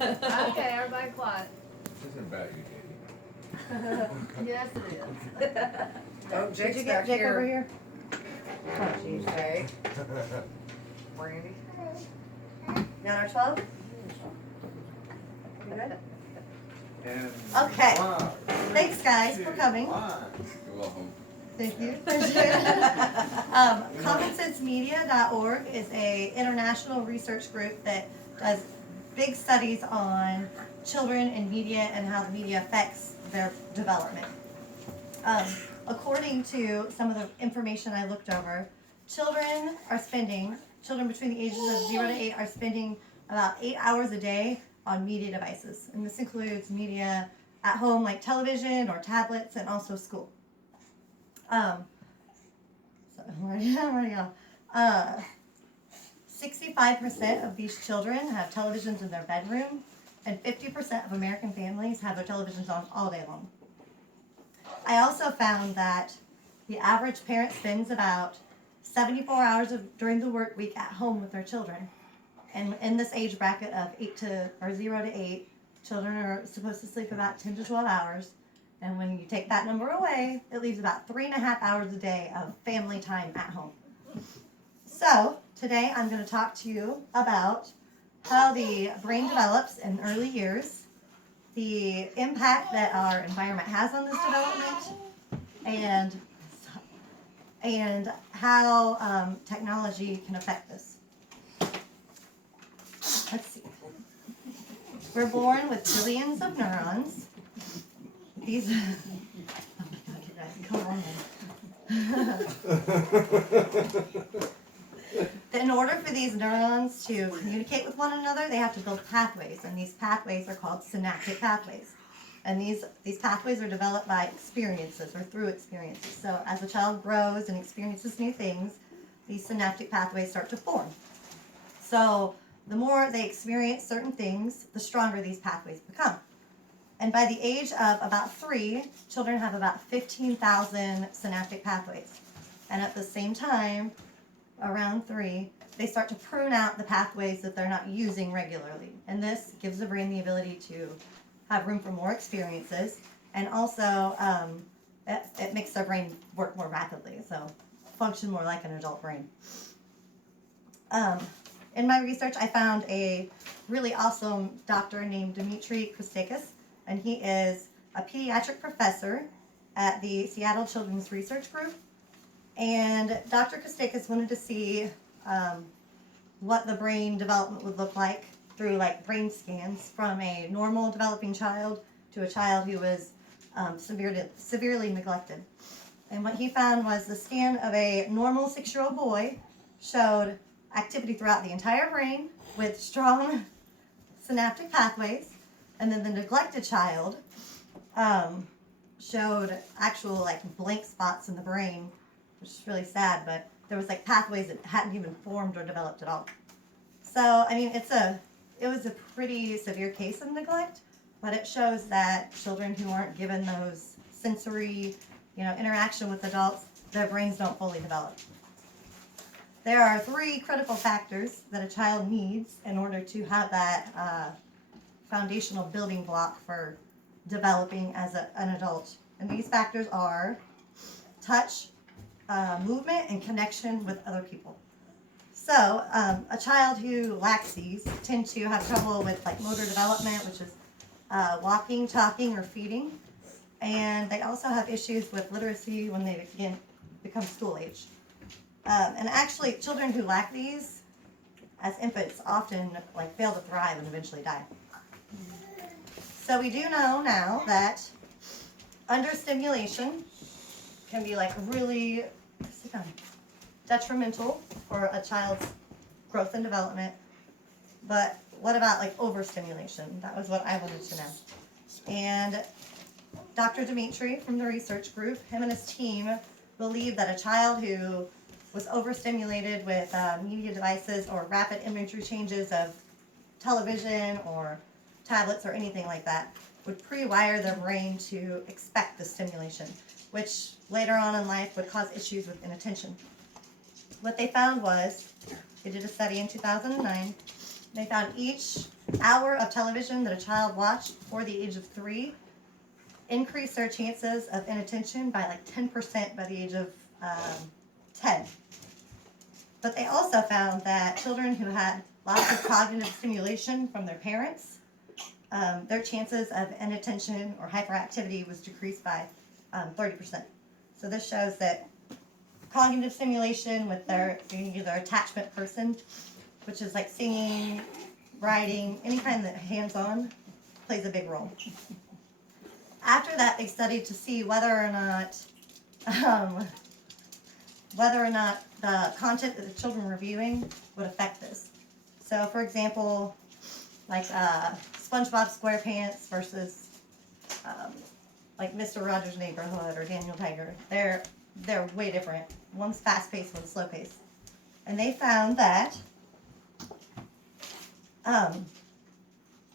Okay, everybody quiet. This isn't about you, Katie. Yes, it is. Oh, Did Jake's you back get Jake over here. here? Oh, jeez. Jake. Brandy. Got our 12? You good? And Okay. 1, Thanks, guys, 2, for coming. 1. You're welcome. Thank you. CommonSenseMedia.org is a international research group that does big studies on children and media and how the media affects their development. According to some of the information I looked over, children between the ages of 0 to 8 are spending about 8 hours a day on media devices. And this includes media at home like television or tablets and also school. So where do you go? 65% of these children have televisions in their bedroom, and 50% of American families have their televisions on all day long. I also found that the average parent spends about 74 hours during the work week at home with their children. And in this age bracket of 0 to 8, children are supposed to sleep about 10 to 12 hours. And when you take that number away, it leaves about 3.5 hours a day of family time at home. So today I'm going to talk to you about how the brain develops in early years, the impact that our environment has on this development, and how technology can affect this. Let's see. We're born with billions of neurons. These. Oh my God, you guys, come on. In order for these neurons to communicate with one another, they have to build pathways, and these pathways are called synaptic pathways. And these pathways are developed by experiences or through experiences. So as a child grows and experiences new things, these synaptic pathways start to form. So the more they experience certain things, the stronger these pathways become. And by the age of about 3, children have about 15,000 synaptic pathways. And at the same time, around 3, they start to prune out the pathways that they're not using regularly. And this gives the brain the ability to have room for more experiences, and also it makes their brain work more rapidly, so function more like an adult brain. In my research, I found a really awesome doctor named Dimitri Christakis, and he is a pediatric professor at the Seattle Children's Research Group. And Dr. Christakis wanted to see what the brain development would look like through like brain scans from a normal developing child to a child who was severely neglected. And what he found was the scan of a normal 6-year-old boy showed activity throughout the entire brain with strong synaptic pathways, and then the neglected child showed actual like blank spots in the brain, which is really sad, but there was like pathways that hadn't even formed or developed at all. So I mean, it was a pretty severe case of neglect, but it shows that children who aren't given those sensory, interaction with adults, their brains don't fully develop. There are 3 critical factors that a child needs in order to have that foundational building block for developing as an adult. And these factors are touch, movement, and connection with other people. So a child who lacks these tend to have trouble with like motor development, which is walking, talking, or feeding. And they also have issues with literacy when they become school age. And actually, children who lack these as infants often like fail to thrive and eventually die. So we do know now that understimulation can be like really detrimental for a child's growth and development. But what about like overstimulation? That was what I wanted to know. And Dr. Dimitri from the research group, him and his team believe that a child who was overstimulated with media devices or rapid imagery changes of television or tablets or anything like that would pre-wire their brain to expect the stimulation, which later on in life would cause issues with inattention. What they found was, they did a study in 2009, they found each hour of television that a child watched before the age of 3 increased their chances of inattention by like 10% by the age of 10. But they also found that children who had lots of cognitive stimulation from their parents, their chances of inattention or hyperactivity was decreased by 30%. So this shows that cognitive stimulation with their either attachment person, which is like singing, writing, any kind of hands-on, plays a big role. After that, they studied to see whether or not the content that the children were viewing would affect this. So, for example, like SpongeBob SquarePants versus like Mr. Rogers' Neighborhood or Daniel Tiger, they're way different. One's fast-paced, one's slow-paced, and they found that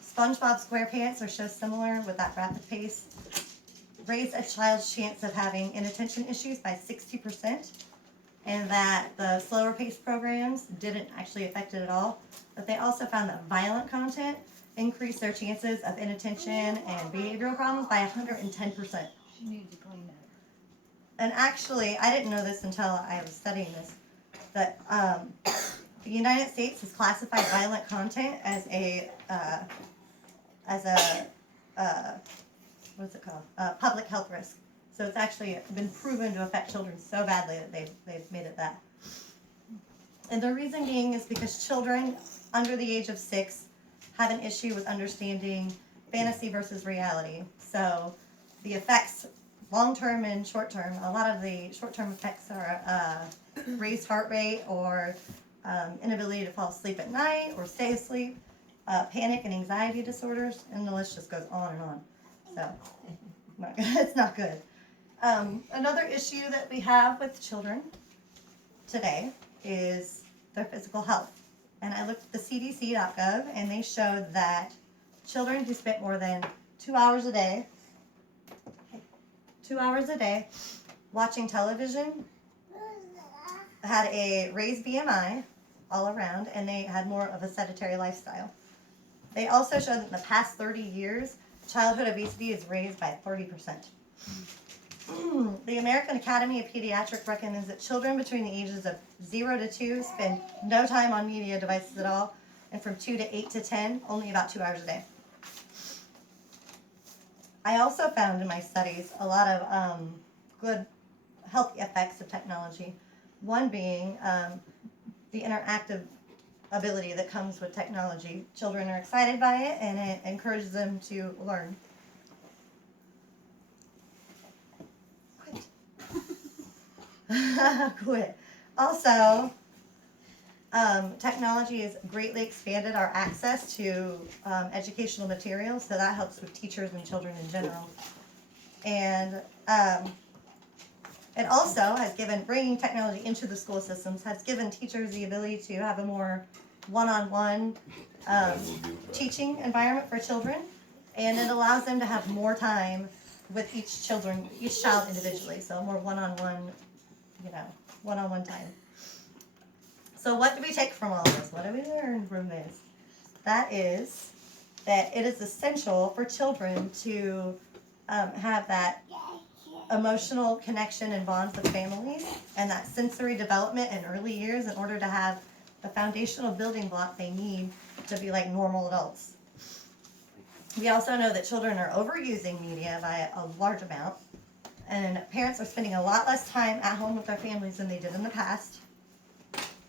SpongeBob SquarePants are so similar with that rapid pace, raised a child's chance of having inattention issues by 60%, and that the slower paced programs didn't actually affect it at all. But they also found that violent content increased their chances of inattention and behavioral problems by 110%. She needed to clean that. And actually, I didn't know this until I was studying this, that the United States has classified violent content as a what's it called? Public health risk. So it's actually been proven to affect children so badly that they've made it that. And the reason being is because children under the age of 6 have an issue with understanding fantasy versus reality. So the effects, long-term and short-term, a lot of the short-term effects are raised heart rate or inability to fall asleep at night or stay asleep, panic and anxiety disorders, and the list just goes on and on. So it's not good. Another issue that we have with children today is their physical health. And I looked at the CDC.gov, and they showed that children who spent more than 2 hours a day watching television had a raised BMI all around, and they had more of a sedentary lifestyle. They also showed that in the past 30 years, childhood obesity is raised by 30%. The American Academy of Pediatrics recommends that children between the ages of 0 to 2 spend no time on media devices at all, and from 2 to 8 to 10, only about 2 hours a day. I also found in my studies a lot of good healthy effects of technology. One being the interactive ability that comes with technology. Children are excited by it, and it encourages them to learn. Quit. Also, technology has greatly expanded our access to educational materials, so that helps with teachers and children in general. And it also has given, bringing technology into the school systems has given teachers the ability to have a more one-on-one teaching environment for children, and it allows them to have more time with each child individually, so more one-on-one time. So what do we take from all this? What do we learn from this? That is that it is essential for children to have that emotional connection and bonds with families and that sensory development in early years in order to have the foundational building block they need to be like normal adults. We also know that children are overusing media by a large amount, and parents are spending a lot less time at home with their families than they did in the past.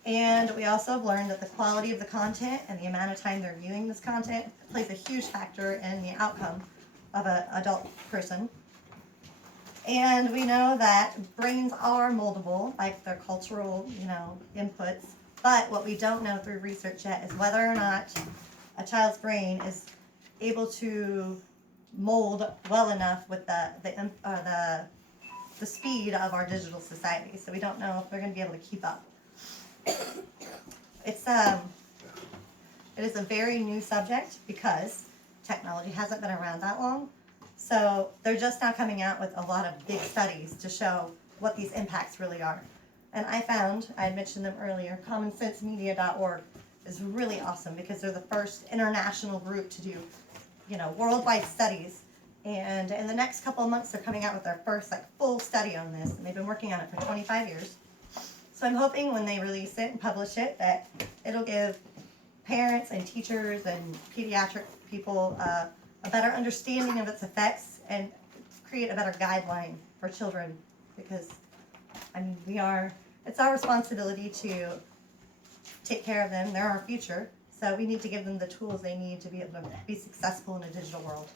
And we also have learned that the quality of the content and the amount of time they're viewing this content plays a huge factor in the outcome of an adult person. And we know that brains are moldable, like their cultural, inputs. But what we don't know through research yet is whether or not a child's brain is able to mold well enough with the speed of our digital society. So we don't know if they're going to be able to keep up. It is a very new subject because technology hasn't been around that long. So they're just now coming out with a lot of big studies to show what these impacts really are. And I had mentioned them earlier, commonsensemedia.org. is really awesome because they're the first international group to do, worldwide studies. And in the next couple of months, they're coming out with their first full study on this, and they've been working on it for 25 years. So I'm hoping when they release it and publish it that it'll give parents and teachers and pediatric people a better understanding of its effects and create a better guideline for children, because it's our responsibility to take care of them. They're our future, so we need to give them the tools they need to be able to be successful in a digital world.